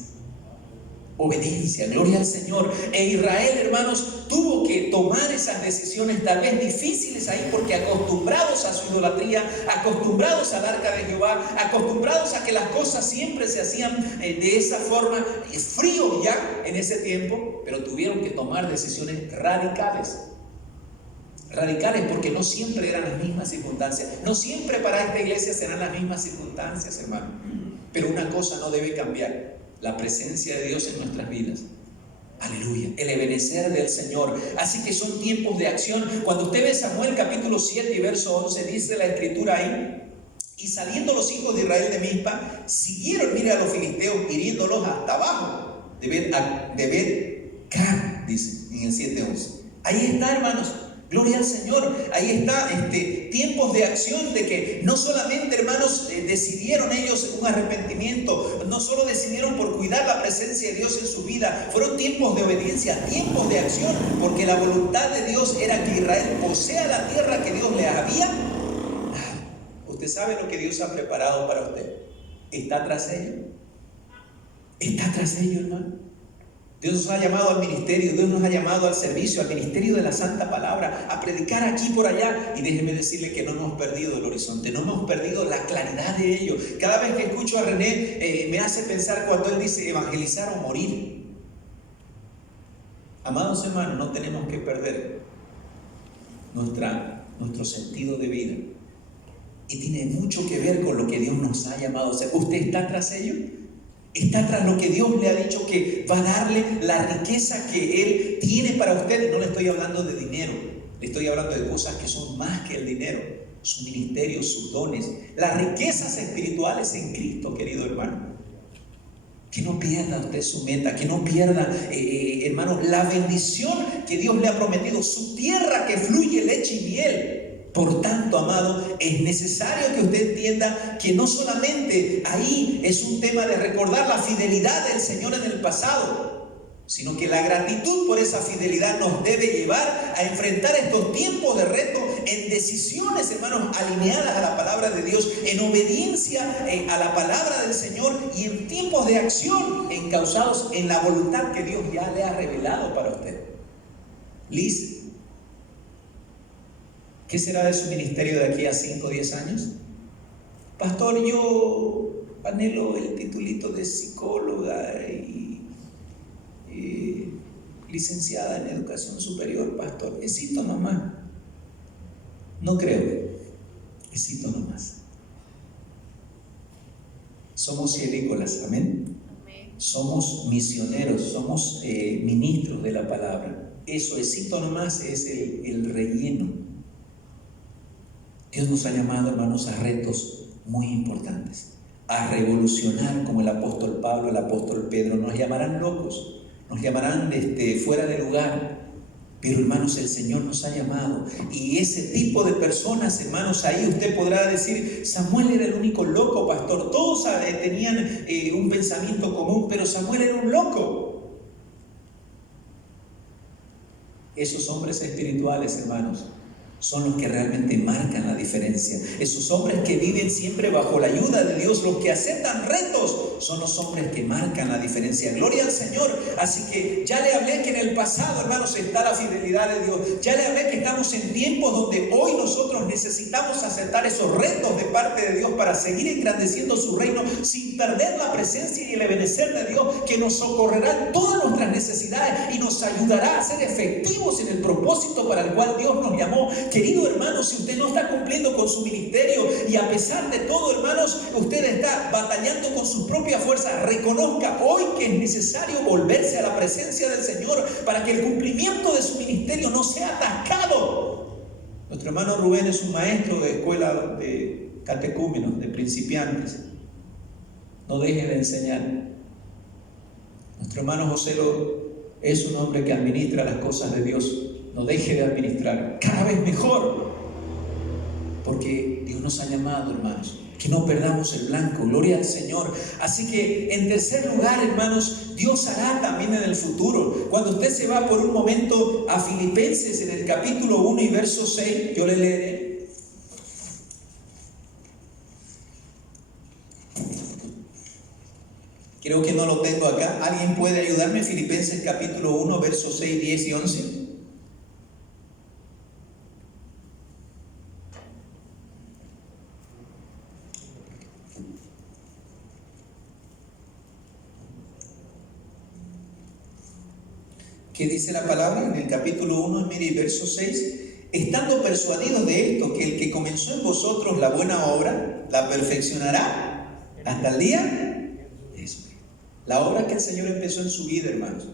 Obediencia, gloria al Señor. E Israel, hermanos, tuvo que tomar esas decisiones tal vez difíciles ahí, porque acostumbrados a su idolatría, acostumbrados al arca de Jehová, acostumbrados a que las cosas siempre se hacían de esa forma, es frío ya en ese tiempo, pero tuvieron que tomar decisiones radicales. Radicales, porque no siempre eran las mismas circunstancias. No siempre para esta iglesia serán las mismas circunstancias, hermano. Pero una cosa no debe cambiar: la presencia de Dios en nuestras vidas. Aleluya, el ebenecer del Señor. Así que son tiempos de acción. Cuando usted ve Samuel capítulo 7 y verso 11, dice la escritura ahí: y saliendo los hijos de Israel de Mizpa, siguieron, mire, a los filisteos, hiriéndolos hasta abajo de Bet-Can, dice en el 7:11. Ahí está, hermanos. Gloria al Señor. Ahí está, tiempos de acción, de que no solamente, hermanos, decidieron ellos un arrepentimiento, no solo decidieron por cuidar la presencia de Dios en su vida, fueron tiempos de obediencia, tiempos de acción, porque la voluntad de Dios era que Israel posea la tierra que Dios le había dado. Usted sabe lo que Dios ha preparado para usted. Está tras ello. Está tras ello, hermano. Dios nos ha llamado al ministerio, Dios nos ha llamado al servicio, al ministerio de la Santa Palabra, a predicar aquí por allá. Y déjeme decirle que no hemos perdido el horizonte, no hemos perdido la claridad de ello. Cada vez que escucho a René, me hace pensar cuando él dice evangelizar o morir. Amados hermanos, no tenemos que perder nuestro sentido de vida. Y tiene mucho que ver con lo que Dios nos ha llamado a hacer. ¿Usted está tras ello? Está tras lo que Dios le ha dicho que va a darle la riqueza que Él tiene para usted. No le estoy hablando de dinero, le estoy hablando de cosas que son más que el dinero. Su ministerio, sus dones, las riquezas espirituales en Cristo, querido hermano. Que no pierda usted su meta, que no pierda, hermano, la bendición que Dios le ha prometido, su tierra que fluye leche y miel. Por tanto, amado, es necesario que usted entienda que no solamente ahí es un tema de recordar la fidelidad del Señor en el pasado, sino que la gratitud por esa fidelidad nos debe llevar a enfrentar estos tiempos de reto en decisiones, hermanos, alineadas a la palabra de Dios, en obediencia a la palabra del Señor y en tiempos de acción encausados en la voluntad que Dios ya le ha revelado para usted. Liz, ¿qué será de su ministerio de aquí a 5 o 10 años? Pastor, yo anhelo el titulito de psicóloga y licenciada en educación superior, pastor. Éxito nomás. No creo. Éxito nomás. Somos cielícolas, amén. Somos misioneros, somos ministros de la palabra. Eso, éxito nomás, es el relleno. Dios nos ha llamado, hermanos, a retos muy importantes, a revolucionar, como el apóstol Pablo, el apóstol Pedro. Nos llamarán locos, nos llamarán fuera de lugar, pero hermanos, el Señor nos ha llamado. Y ese tipo de personas, hermanos, ahí usted podrá decir: Samuel era el único loco, pastor. Todos tenían un pensamiento común, pero Samuel era un loco. Esos hombres espirituales, hermanos, son los que realmente marcan la diferencia. Esos hombres que viven siempre bajo la ayuda de Dios, los que aceptan retos, son los hombres que marcan la diferencia. Gloria al Señor. Así que ya le hablé que en el pasado, hermanos, está la fidelidad de Dios. Ya le hablé que estamos en tiempos donde hoy nosotros necesitamos aceptar esos retos de parte de Dios para seguir engrandeciendo su reino sin perder la presencia y el benecer de Dios, que nos socorrerá en todas nuestras necesidades y nos ayudará a ser efectivos en el propósito para el cual Dios nos llamó. Querido hermano, si usted no está cumpliendo con su ministerio y a pesar de todo, hermanos, usted está batallando con sus propias fuerzas, reconozca hoy que es necesario volverse a la presencia del Señor para que el cumplimiento de su ministerio no sea atascado. Nuestro hermano Rubén es un maestro de escuela de catecúmenos, de principiantes. No deje de enseñar. Nuestro hermano José es un hombre que administra las cosas de Dios. No deje de administrar, cada vez mejor, porque Dios nos ha llamado, hermanos, que no perdamos el blanco. Gloria al Señor. Así que en tercer lugar, hermanos, Dios hará también en el futuro. Cuando usted se va por un momento a Filipenses en el capítulo 1 y verso 6, yo le leeré. Creo que no lo tengo acá. ¿Alguien puede ayudarme? Filipenses capítulo 1, versos 6, 10 y 11. ¿Qué dice la palabra en el capítulo 1, mire, verso 6? Estando persuadidos de esto, que el que comenzó en vosotros la buena obra, la perfeccionará hasta el día de Jesucristo. La obra que el Señor empezó en su vida, hermanos.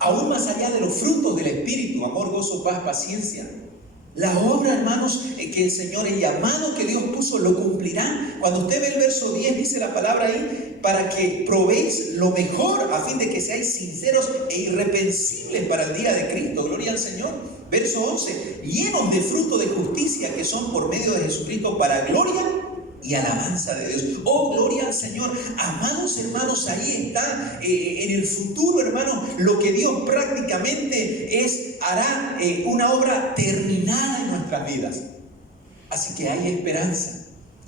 Aún más allá de los frutos del Espíritu, amor, gozo, paz, paciencia. La obra, hermanos, que el Señor, el llamado que Dios puso, lo cumplirá. Cuando usted ve el verso 10, dice la palabra ahí: para que probéis lo mejor, a fin de que seáis sinceros e irreprensibles para el día de Cristo. Gloria al Señor. Verso 11: llenos de fruto de justicia que son por medio de Jesucristo, para gloria y alabanza de Dios. Oh, gloria al Señor. Amados hermanos, ahí está en el futuro, hermanos, lo que Dios prácticamente hará una obra terminada en nuestras vidas. Así que hay esperanza.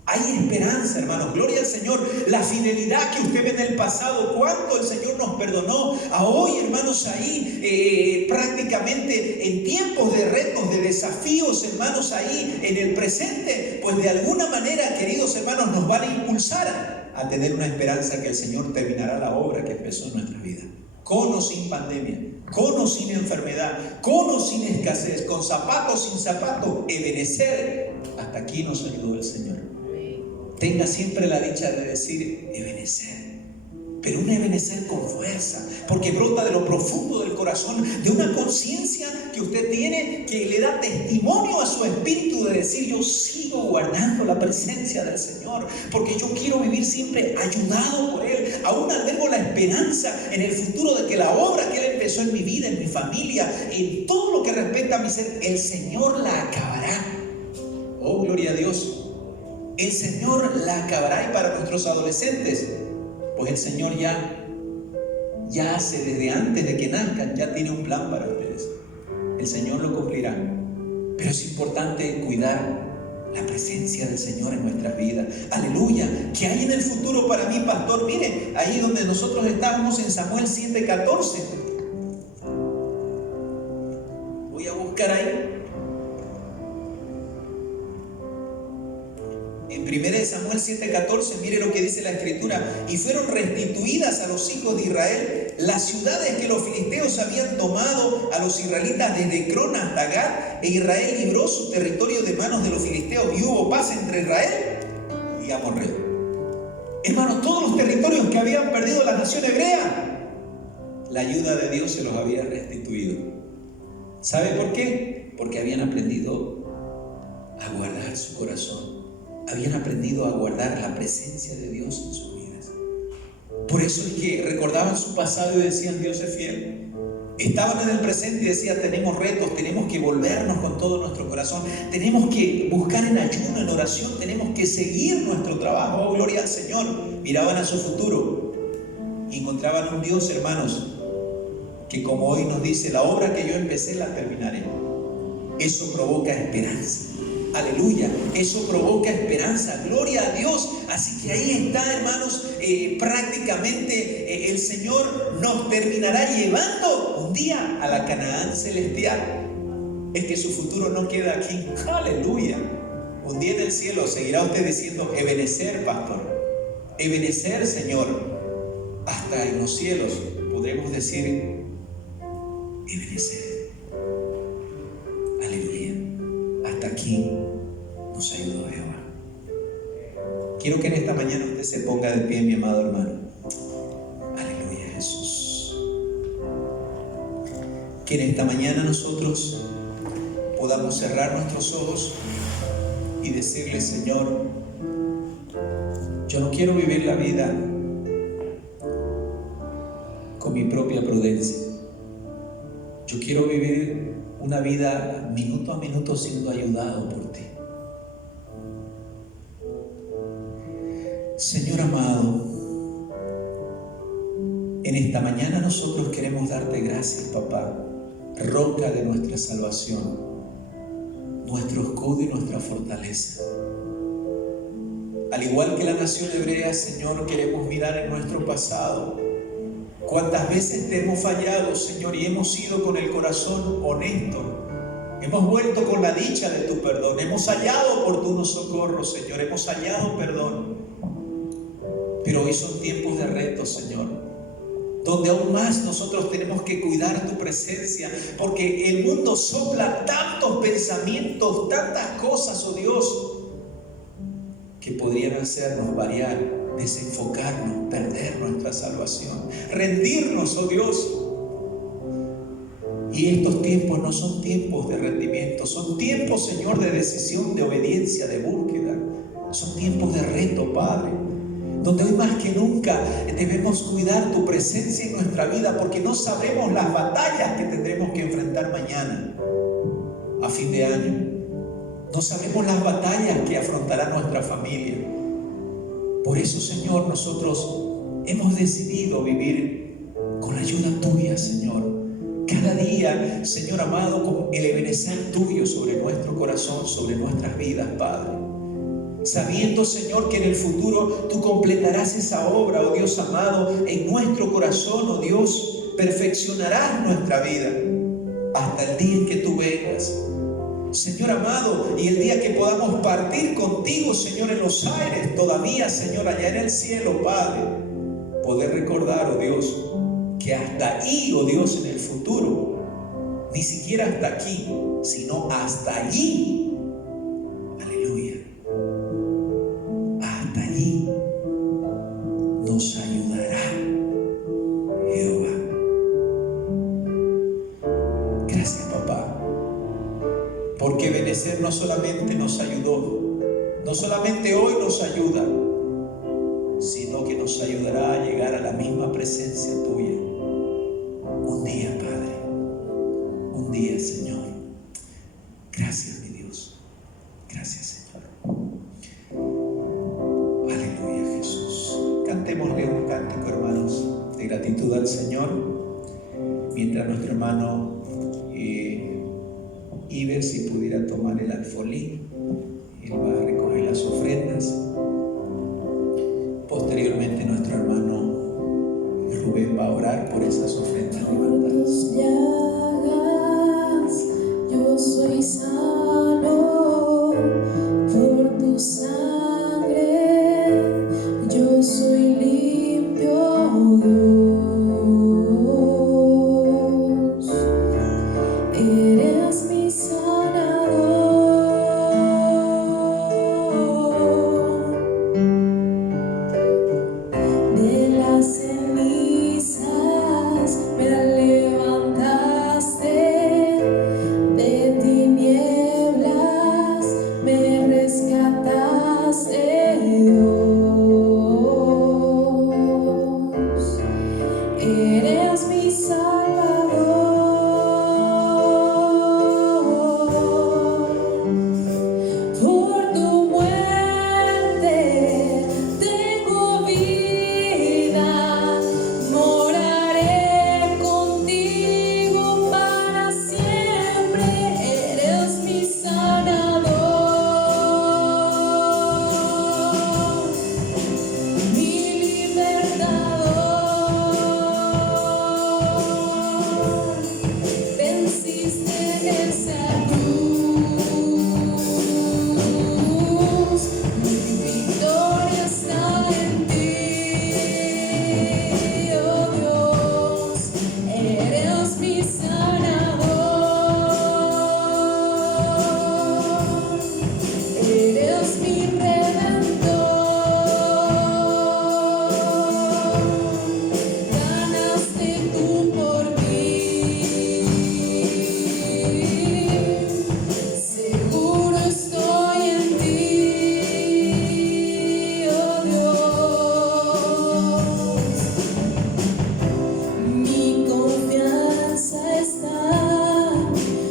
Hay esperanza, hermanos. Gloria al Señor. La fidelidad que usted ve en el pasado, cuánto el Señor nos perdonó. A hoy, hermanos, ahí prácticamente en tiempos de retos, de desafíos, hermanos, ahí en el presente, pues de alguna manera, queridos hermanos, nos van a impulsar a tener una esperanza que el Señor terminará la obra que empezó en nuestra vida. Con o sin pandemia, con o sin enfermedad, con o sin escasez, con zapatos, sin zapatos, Ebenezer. Hasta aquí nos ayudó el Señor. Tenga siempre la dicha de decir Ebenezer, pero un Ebenezer con fuerza, porque brota de lo profundo del corazón, de una conciencia que usted tiene, que le da testimonio a su espíritu de decir: yo sigo guardando la presencia del Señor, porque yo quiero vivir siempre ayudado por Él. Aún albergo la esperanza en el futuro de que la obra que Él empezó en mi vida, en mi familia, en todo lo que respecta a mi ser, el Señor la acabará. Oh, gloria a Dios. El Señor la acabará. Y para nuestros adolescentes, pues el Señor ya hace desde antes de que nazcan, ya tiene un plan para ustedes. El Señor lo cumplirá. Pero es importante cuidar la presencia del Señor en nuestras vidas. Aleluya. ¿Qué hay en el futuro para mí, pastor? Mire, ahí donde nosotros estábamos en Samuel 7:14. Voy a buscar ahí. En 1 Samuel 7:14, mire lo que dice la Escritura: y fueron restituidas a los hijos de Israel las ciudades que los filisteos habían tomado a los israelitas desde Cron hasta Gat, e Israel libró su territorio de manos de los filisteos, y hubo paz entre Israel y Amorreo. Hermanos, todos los territorios que habían perdido la nación hebrea, la ayuda de Dios se los había restituido. ¿Sabe por qué? Porque habían aprendido a guardar su corazón. Habían aprendido a guardar la presencia de Dios en sus vidas. Por eso es que recordaban su pasado y decían: Dios es fiel. Estaban en el presente y decían: tenemos retos, tenemos que volvernos con todo nuestro corazón, tenemos que buscar en ayuno, en oración, tenemos que seguir nuestro trabajo. Oh, gloria al Señor. Miraban a su futuro y encontraban un Dios, hermanos, que como hoy nos dice: la obra que yo empecé la terminaré. Eso provoca esperanza. Aleluya, eso provoca esperanza, gloria a Dios. Así que ahí está, hermanos, prácticamente el Señor nos terminará llevando un día a la Canaán celestial. Es que su futuro no queda aquí. Aleluya. Un día en el cielo seguirá usted diciendo: Ebenezer, pastor, Ebenezer, Señor. Hasta en los cielos podremos decir: Ebenezer. Aleluya. Hasta aquí nos ayudó Jehová. Quiero que en esta mañana usted se ponga de pie, mi amado hermano. Aleluya, Jesús. Que en esta mañana nosotros podamos cerrar nuestros ojos y decirle: Señor, yo no quiero vivir la vida con mi propia prudencia. Yo quiero vivir una vida minuto a minuto siendo ayudado por ti. Señor amado, en esta mañana nosotros queremos darte gracias, papá, roca de nuestra salvación, nuestro escudo y nuestra fortaleza. Al igual que la nación hebrea, Señor, queremos mirar en nuestro pasado. Cuántas veces te hemos fallado, Señor, y hemos ido con el corazón honesto. Hemos vuelto con la dicha de tu perdón. Hemos hallado oportuno socorro, Señor. Hemos hallado perdón. Pero hoy son tiempos de reto, Señor, donde aún más nosotros tenemos que cuidar tu presencia, porque el mundo sopla tantos pensamientos, tantas cosas, oh Dios, que podrían hacernos variar, desenfocarnos, perder nuestra salvación, rendirnos, oh Dios. Y estos tiempos no son tiempos de rendimiento, son tiempos, Señor, de decisión, de obediencia, de búsqueda. Son tiempos de reto, Padre, donde hoy más que nunca debemos cuidar tu presencia en nuestra vida, porque no sabremos las batallas que tendremos que enfrentar mañana, a fin de año. No sabemos las batallas que afrontará nuestra familia. Por eso, Señor, nosotros hemos decidido vivir con la ayuda tuya, Señor. Cada día, Señor amado, con el Ebenezer tuyo sobre nuestro corazón, sobre nuestras vidas, Padre. sabiendo, Señor, que en el futuro tú completarás esa obra, oh Dios amado, en nuestro corazón, oh Dios, perfeccionarás nuestra vida hasta el día en que tú vengas, Señor amado, y el día que podamos partir contigo, Señor, en los aires, todavía, Señor, allá en el cielo, Padre, poder recordar, oh Dios, que hasta ahí, oh Dios, en el futuro, ni siquiera hasta aquí, sino hasta allí, aleluya, hasta allí nos ayudará Jehová. Gracias, papá, porque Benecer no solamente nos ayudó, no solamente hoy nos ayuda, sino que nos ayudará a llegar a la misma presencia tuya un día, Padre, un día, Señor. Gracias, mi Dios, gracias, Señor. Aleluya, Jesús. Cantémosle un cántico, hermanos, de gratitud al Señor, mientras nuestro hermano Iber, si pudiera tomar el alfolí, él va a recoger las ofrendas. Posteriormente nuestro hermano Rubén va a orar por esas ofrendas levantadas. Por tus llagas yo soy sano, por tu sangre yo soy limpio, Dios. Eres mi sanador. De las cenizas me levantaste, de tinieblas me rescataste, Dios. Eres mi Salvador. Por tu muerte tengo vida, moraré contigo para siempre. Eres mi sanador, mi libertador. Venciste en esa cruz, mi victoria está en ti, oh Dios. Eres mi sanador, eres mi redentor. Ganaste tú por mí, seguro estoy en ti, oh Dios. Mi confianza está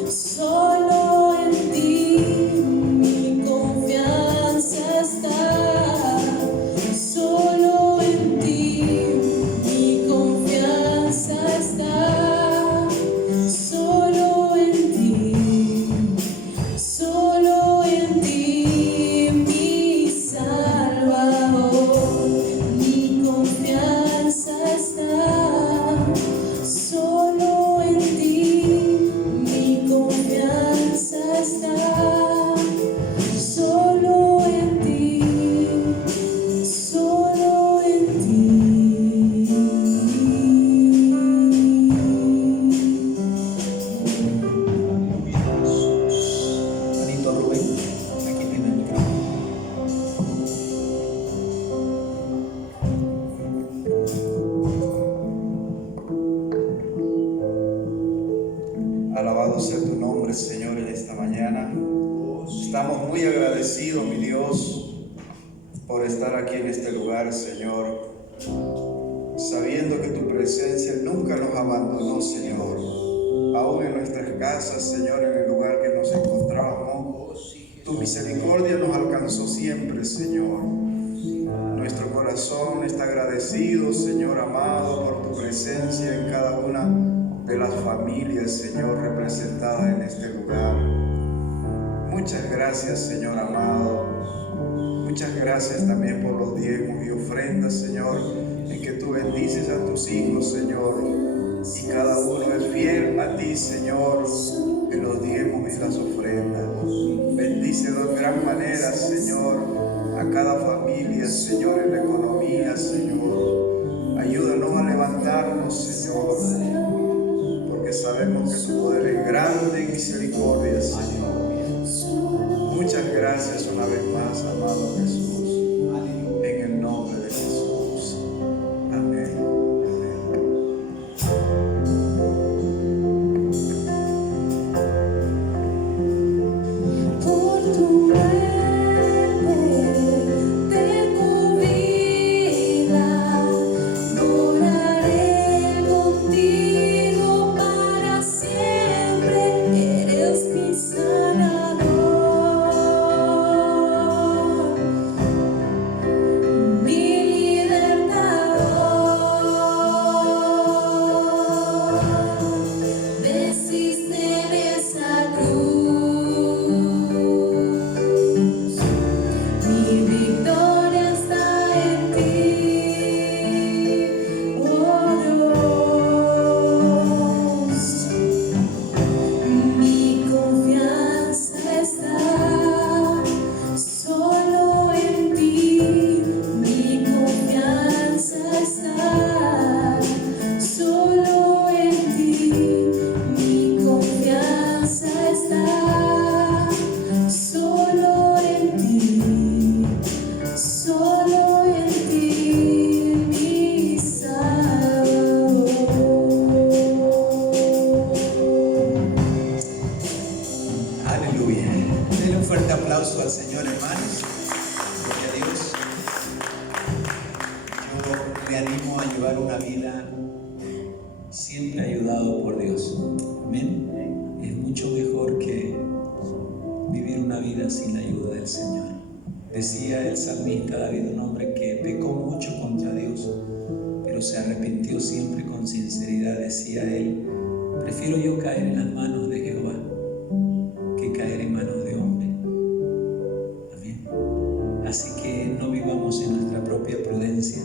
solo en ti, mi confianza está solo en ti, mi confianza está solo en ti, mi Salvador. Mi confianza está solo en ti, mi confianza está solo en ti, solo en ti. Hermanito Rubén, aquí tiene el micrófono. Alabado sea tu nombre, Señor, en esta mañana. Estamos muy agradecidos, mi Dios, por estar aquí en este lugar, Señor, sabiendo que tu presencia nunca nos abandonó, Señor. Aún en nuestras casas, Señor, en el lugar que nos encontramos, tu misericordia nos alcanzó siempre, Señor. Nuestro corazón está agradecido, Señor amado, por tu presencia en cada una de las familias, Señor, representadas en este lugar. Muchas gracias, Señor amado. Muchas gracias también por los diezmos y ofrendas, Señor, en que tú bendices a tus hijos, Señor, y cada uno es fiel a ti, Señor, en los diezmos y las ofrendas. Bendícelo en gran manera, Señor, a cada familia, Señor, en la economía, Señor. Ayúdanos a levantarnos, Señor, porque sabemos que tu poder es grande en misericordia, Señor. Muchas gracias una vez más, amado Jesús, en el nombre de Jesús. Amén. Por tu muerte tengo vida, moraré contigo para siempre, eres mi sanador, mi libertador, venciste en esa cruz, mi victoria está en ti, oh Dios, mi confianza está solo en ti, mi confianza está solo en ti, mi confianza está solo en ti, mi Salvador. Aleluya. Denle un fuerte aplauso al Señor, hermanos. Gloria a Dios. Yo le animo a llevar una vida siempre ayudado por Dios. Amén. Es mucho mejor que vivir una vida sin la ayuda del Señor. Decía el salmista David, un hombre que pecó mucho contra Dios, pero se arrepintió siempre con sinceridad. Decía él: prefiero yo caer en las manos de Jehová que caer en manos de hombre. Amén. Así que no vivamos en nuestra propia prudencia,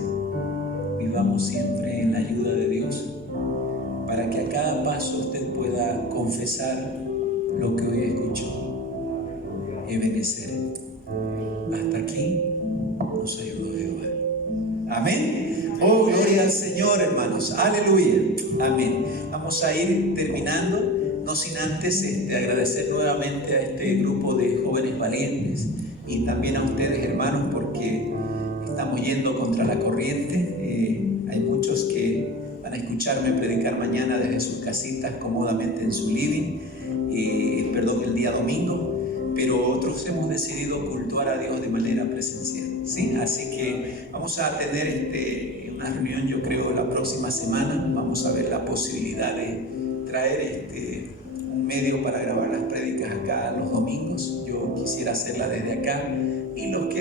vivamos siempre en la ayuda de Dios, para que a cada paso usted pueda confesar lo que hoy escuchó y obedecer. Hasta aquí nos ayudó Jehová. Amén. Oh, gloria al Señor, hermanos. Aleluya. Amén. Vamos a ir terminando, no sin antes agradecer nuevamente a este grupo de jóvenes valientes y también a ustedes, hermanos, porque estamos yendo contra la corriente. Hay muchos que van a escucharme predicar mañana desde sus casitas, cómodamente en su living, el día domingo, pero otros hemos decidido cultuar a Dios de manera presencial, ¿sí? Así que vamos a tener una reunión, yo creo, la próxima semana. Vamos a ver la posibilidad de traer un medio para grabar las prédicas acá los domingos. Yo quisiera hacerla desde acá, y los que